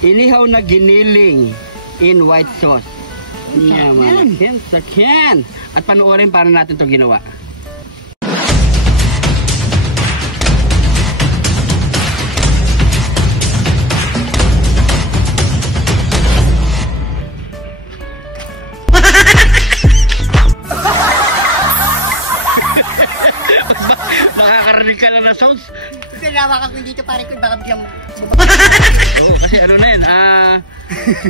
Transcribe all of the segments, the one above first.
inihaw na giniling in white sauce. Yaman. Sa can. At panoorin paano natin to ginawa. Nakakarinig ka lang na sounds. Kasi nawakan ko dito pare ko, baka biglang Oo, kasi ano na yan,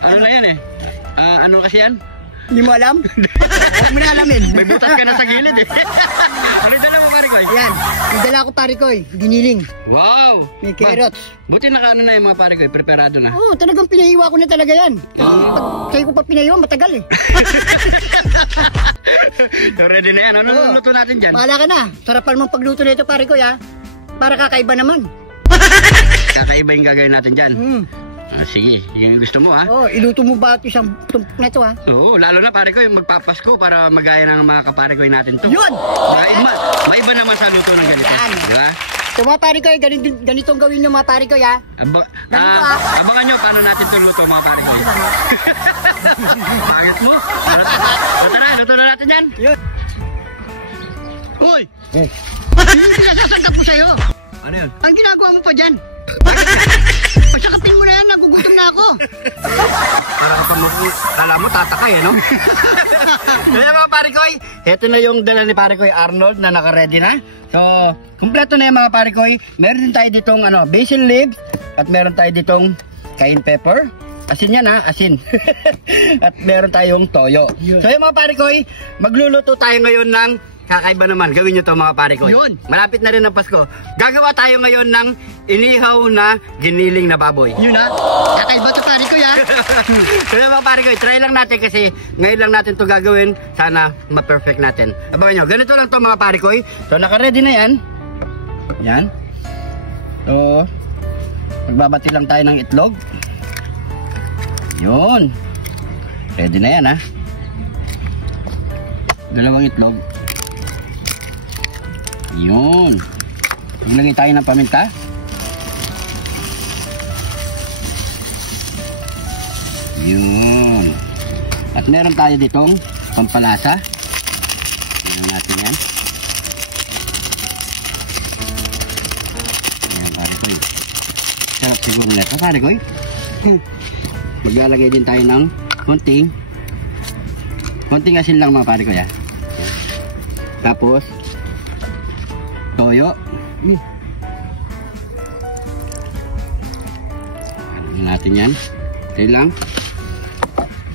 ano na yan eh. Ano kasi yan? Hindi mo alam? Huwag mo na alamin. May butas ka na sa gilid eh. Ano dala mo pare ko? Yan, yung dala ko pare ko, giniling. Wow! May carrots. Buti nakaano na yung mga pare ko, preparado na. Oo, talagang pinahiwa ko na talaga yan. Kasi pag kayo ko pa pinahiwa, matagal eh. So ready na yan, ano luluto natin dyan? Bahala ka na, sarapan mong pagluto nito pare ko ya. Para kakaiba naman. Kakaiba yung gagawin natin dyan. Sige, yung gusto mo ha. Oo, iluto mo ba isang tumpok na ito ha? Oo, lalo na pare ko yung magpapasko para magaya ng mga kapare ko natin to. Yun! Maiba naman sa luto ng ganito. Yan. Diba? So mga pare ko, ganitong gawin nyo mga pare ko ya. Ganito abangan nyo paano natin ito luto mga pare ko. Bakit mo? Luto na natin yan. Yun. Uy! Hindi pinasasangkap mo sa'yo. Ano yun? Ang ginagawa mo pa dyan? Pasakapin mo na yan, nagugutom na ako. Para kapag kala mo tatakay no? Kaya mga parikoy, ito na yung dala ni parikoy Arnold na naka-ready na. So, kumpleto na yung mga parikoy. Meron din tayo ditong basil leaves at meron tayo ditong cayenne pepper. Asin yan ha, asin. At meron tayong toyo. So yung mga parikoy, magluluto tayo ngayon ng kakaiba naman. Gawin nyo to mga parikoy. Yun. Malapit na rin ang Pasko. Gagawa tayo ngayon ng inihaw na giniling na baboy. Yun ha, kakaiba to pare ko ya. So yung mga parikoy, try lang natin kasi ngayon lang natin to gagawin. Sana ma-perfect natin. Abangan nyo, ganito lang to mga parikoy. So naka-ready na yan. Yan. So, magbabati lang tayo ng itlog. Yun. Ready na yan ha. Dalawang itlog. Yun. Maglagay tayo ng paminta. Yun. At meron tayo ditong pampalasa. Tignan natin yan. Ayan pare ko. Sarap siguro nito pare ko. Maglalagay din tayo ng konting asin lang mga pare ko ya. Tapos toyo. Ano natin yan. Okay lang.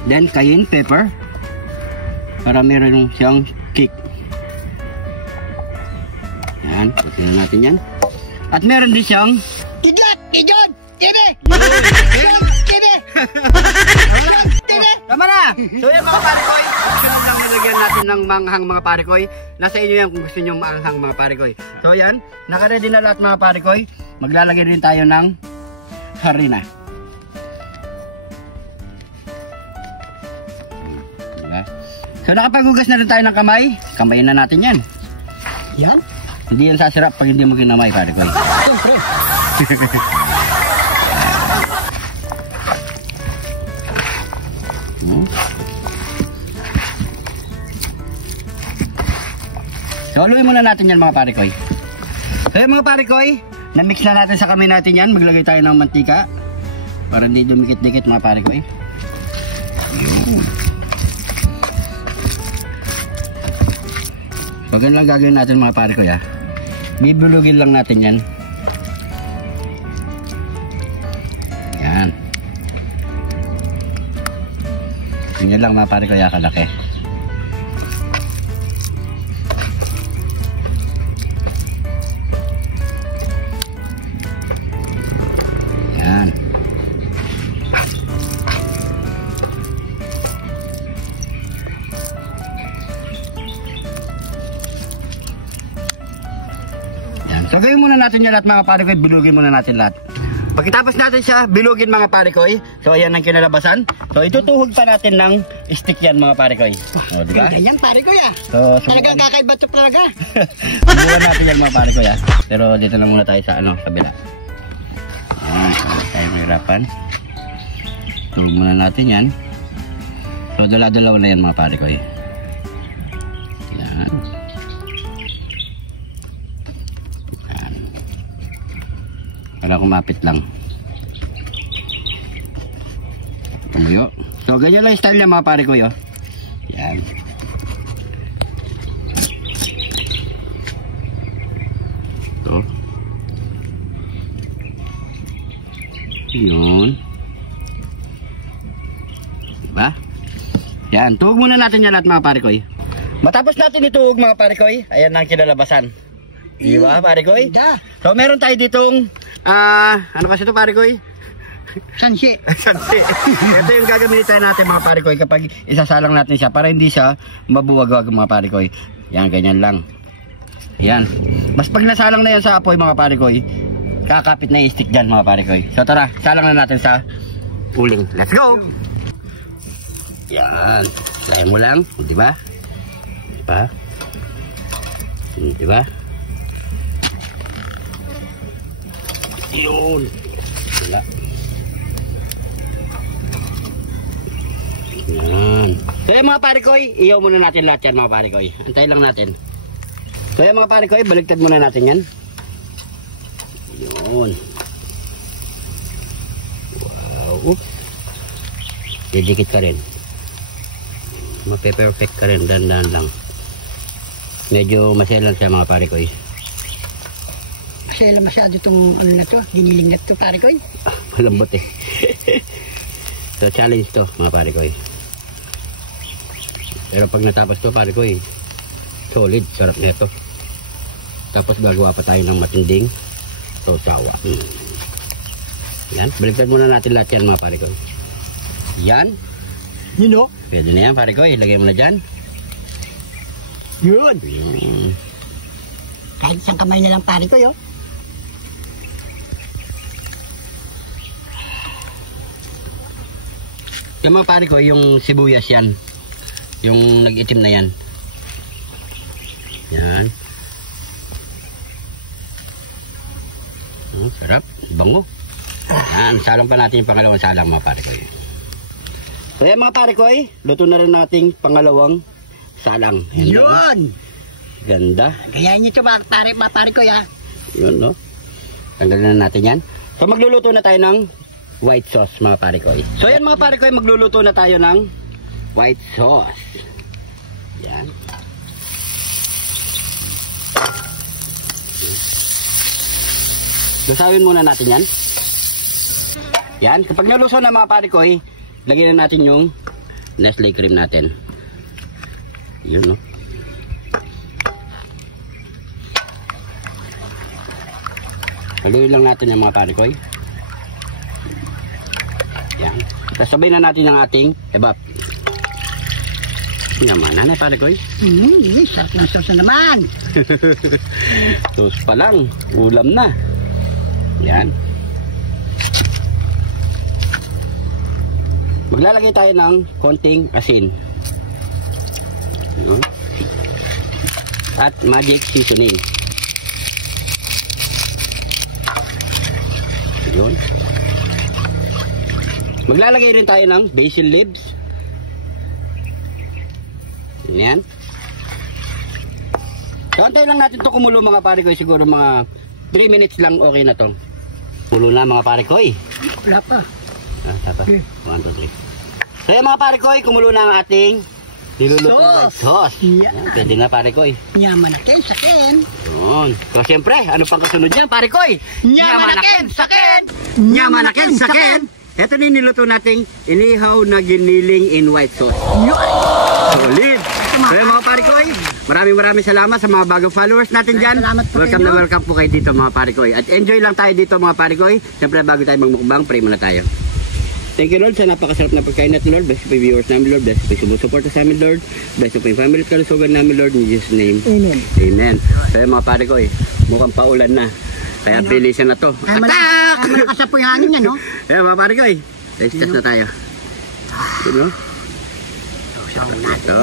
Then cayenne pepper para meron siyang kick. Yan, patuloy natin yan. At meron din siyang Kidlat! Kidyon! Kibe! Kibe! Tama na! So yan mga parikoy, gusto lang nilagyan natin ng manghang mga parikoy. Nasa inyo yan kung gusto nyo maanghang mga parikoy. So yan, naka-ready na lahat mga parikoy. Maglalagay rin tayo ng harina. Diba? So nakapaghugas na rin tayo ng kamay. Kamayin na natin yan. Yan? Hindi yan sasarap pag hindi mo ginamay parikoy. Siyempre. So haluin muna natin yan mga parikoy. So yung mga parikoy, na-mix na natin sa kamay natin yan. Maglagay tayo ng mantika para hindi dumikit-dikit mga parikoy. So ganun lang gagawin natin mga parikoy ha. Bibulugin lang natin yan. Yan. Ganyan lang mga parikoy ha, kalaki. So gawin muna natin yan lahat mga parikoy, bilugin muna natin lahat. Pagkatapos natin siya bilugin mga parikoy, so ayan ang kinalabasan. So itutuhog pa natin ng stick yan mga parikoy. O diba? Ganyan parikoy ah. So Talagang kakaiba to talaga. subukan natin yan mga parikoy ha. Pero dito na muna tayo sa kabila. Ayan, tayo mahirapan. Tulog muna natin yan. So, dala-dalawa na yan mga pare ko eh. Yan. Yan. Para kumapit lang. Tumuyo. So, ganyan lang yung style niya mga pare ko yun. Yan. Ito. Yun. Diba? Yan. Tuwag muna natin yan lahat mga pare ko. Matapos natin ituwag mga pare ko, ayan na ang kinalabasan. Diba pare ko? So, meron tayo ditong, ano kasi ito pare ko? Sansi. Sansi. Ito yung gagamitin natin mga pare ko kapag isasalang natin siya para hindi siya mabuwag-wag mga pare ko. Yan, ganyan lang. Yan. Mas pag nasalang na yan sa apoy mga pare ko, kakapit na i-stick dyan mga pare ko. So tara, salang na natin sa uling. Let's go! Yan. Laya mo lang. Diba? Diba? Diba? Yun. Wala. Yan. So yung mga pare ko, iyaw muna natin lahat yan mga pare ko. Antay lang natin. So yung mga pare ko, baligtad muna natin yan. Yun. Wow. Oops. Didikit ka rin. Mape-perfect ka rin. Dandan lang. Medyo maselan siya mga pare ko. Masaya masyado itong ano na to, diniling na to pare ko. Malambot eh. So challenge to mga pare ko. Pero pag natapos to pare ko solid, sarap nito. Tapos gagawa pa tayo ng matinding sausawa. Yan, baliktad muna natin lahat yan mga pare ko. Yan. Yun o. Pwede na yan pare ko, ilagay mo na dyan. Yun. Yun. Kahit isang kamay na lang pare ko yo. Yung mga pare ko, yung sibuyas yan. Yung nag-itim na yan. Yan. Sarap. Bango. Yan. Salang pa natin yung pangalawang salang mga pare ko. So yan mga pare ko, luto na rin nating pangalawang salang. Yan. Yun. Ganda. Gayahin nyo ito mga pare ko ya. Yun no. Tanggalin na natin yan. So magluluto na tayo ng white sauce mga pare ko. So yan mga pare ko, magluluto na tayo ng white sauce. Yan. Lusawin muna natin yan. Yan. Kapag nalusaw na mga pare ko, lagyan na natin yung Nestle cream natin. Yun no. Haluin lang natin yung mga pare ko. Yan. Tapos sabay na natin ang ating ebap. Naman na pare ko. Sarap ng sauce na naman. Sauce pa lang. Ulam na. Yan. Maglalagay tayo ng konting asin. Yun. At magic seasoning. Yun. Maglalagay rin tayo ng basil leaves. Yan. So, antay lang natin to kumulo mga pare ko. Siguro mga 3 minutes lang okay na to. Kumulo na mga pare ko. Wala pa. Tapos 1, 2, 3. So yan mga pare ko, kumulo na ang ating niluluto na sauce. Yeah. Yan, pwede na pare ko. Nyamanakin, sakin. Yun. So siyempre, ano pang kasunod dyan pare ko? Nyamanakin, sakin. Nyamanakin, sakin. Ito na yung niluto nating inihaw na giniling in white sauce. Yun. Solid. So yan mga pare ko, maraming salamat sa mga bagong followers natin dyan. Welcome na welcome po kayo dito mga pare ko. At enjoy lang tayo dito mga pare ko. Siyempre bago tayo magmukbang, pray muna tayo. Thank you Lord sa napakasarap na pagkain natin Lord. Bless po yung viewers namin Lord. Bless po yung sumusuporta sa amin Lord. Bless po yung family at kalusugan namin Lord. In Jesus' name. Amen. Amen. So yung mga pare ko mukhang paulan na. Kaya bilisan na to. Attack! Malakas po yung hangin yan, no? Ayan mga pare ko let's test na tayo. Ito no? Ito.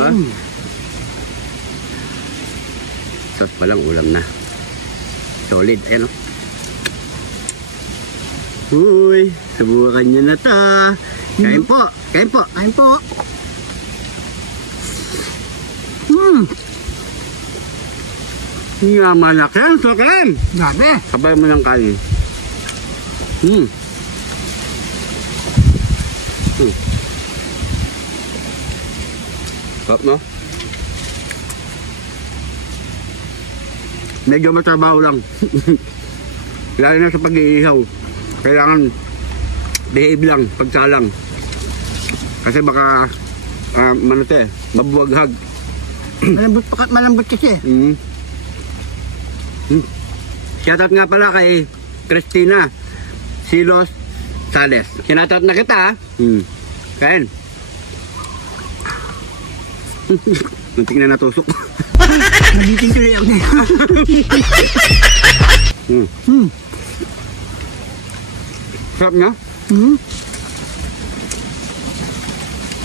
Sauce pa lang ulam na. Solid. Ayan o. Uy, subukan nyo na to. Kain po. Kain po. Ayun po. Yaman na kain. So kain. Grabe. Sabay mo ng kain. Sarap, no? Medyo matrabaho lang. Lalo na sa pag-iihaw. Kailangan behave lang, pagsalang. Kasi baka mabuwaghag. Malambot kasi. Shoutout nga pala kay Christina Silos Sales. Shoutout na kita, ha? Kain. Muntik na natusok. Nabitin tuloy ako. Sarap nga.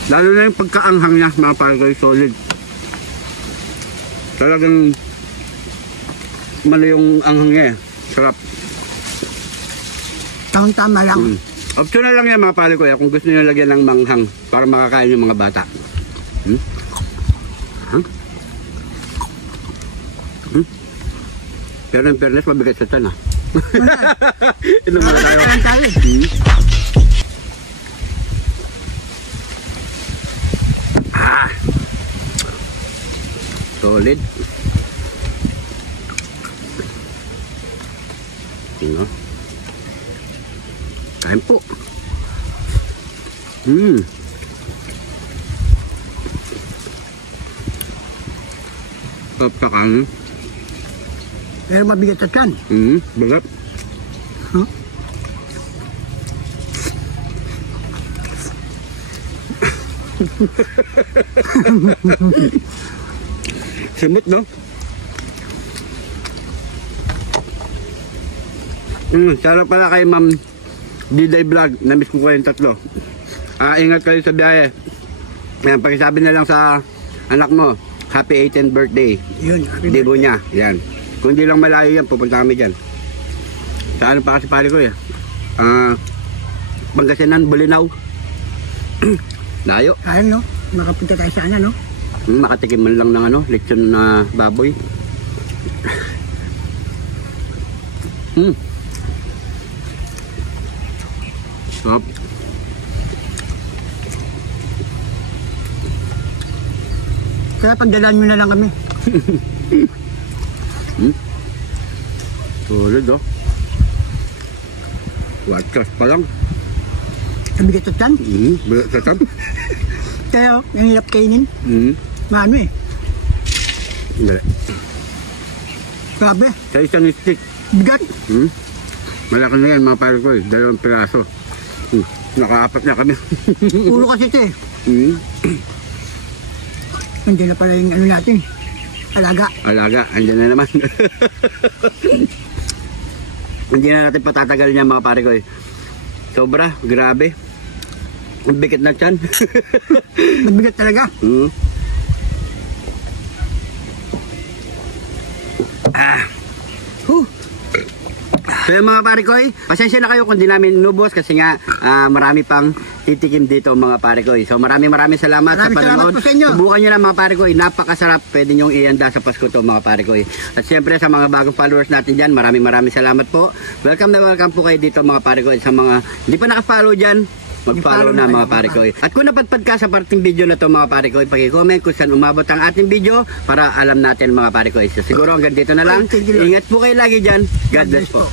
Lalo na yung pagkaanghang niya, mga parikoy, solid. Talagang malo yung anghang niya eh. Sarap. Tama lang. Optional lang yan mga parikoy kung gusto nyo lagyan ng manghang para makakain yung mga bata. Pero in fairness, mabigat sa tiyan, ha? Inom na tayo. Solid. Tingnan. Kain po. Papakan. Pero mabigat sa tiyan. Bagat. Huh? Simot, no? Sarap pala kay Ma'am Diday Vlog. Namiss ko kayong tatlo. Ingat kayo sa biyahe. Ayan, pakisabi na lang sa anak mo, happy 18th birthday. Yun. Debo niya. Yan. Kung di lang malayo yan, pupunta kami dyan. Sa ano pa kasi pare ko eh. Pangasinan, Bulinaw. Layo. Ayun, no? Makapunta tayo sana, no? Makatikim man lang ng ano, lechon na baboy. Sarap. Kaya pagdalaan nyo na lang kami. Solid, oh. White crust pa lang. Mabigat sa tiyan. Bigat sa tiyan. Kaya, ang hirap kainin. Maano eh. Dali. Grabe. Sa isang stick. Bigat. Malaki na yan mga pare ko eh. 2 piraso. Nakaapat na kami. Puro kasi ito eh. Hindi na pala yung ano natin. Alaga. Alaga. Andyan na naman. Hindi na natin patatagal niya mga pare ko eh. Sobra. Grabe. Ang bigat na tiyan. Mabigat talaga. So yung mga pare ko, pasensya na kayo kung di namin inubos kasi nga marami pang titikim dito mga pare ko. So maraming salamat sa panonood. Subukan nyo na mga pare ko, napakasarap. Pwede nyo ihanda sa Pasko to mga pare ko. At siyempre sa mga bagong followers natin dyan, maraming salamat po. Welcome na welcome po kayo dito mga pare ko. Sa mga hindi pa nakafollow dyan, mag-follow na mga pare ko. At kung napadpad ka sa parting video na to mga pare ko, pag-comment kung saan umabot ang ating video para alam natin mga pare ko. So, siguro hanggang dito na lang. Ingat po kayo lagi dyan. God bless po.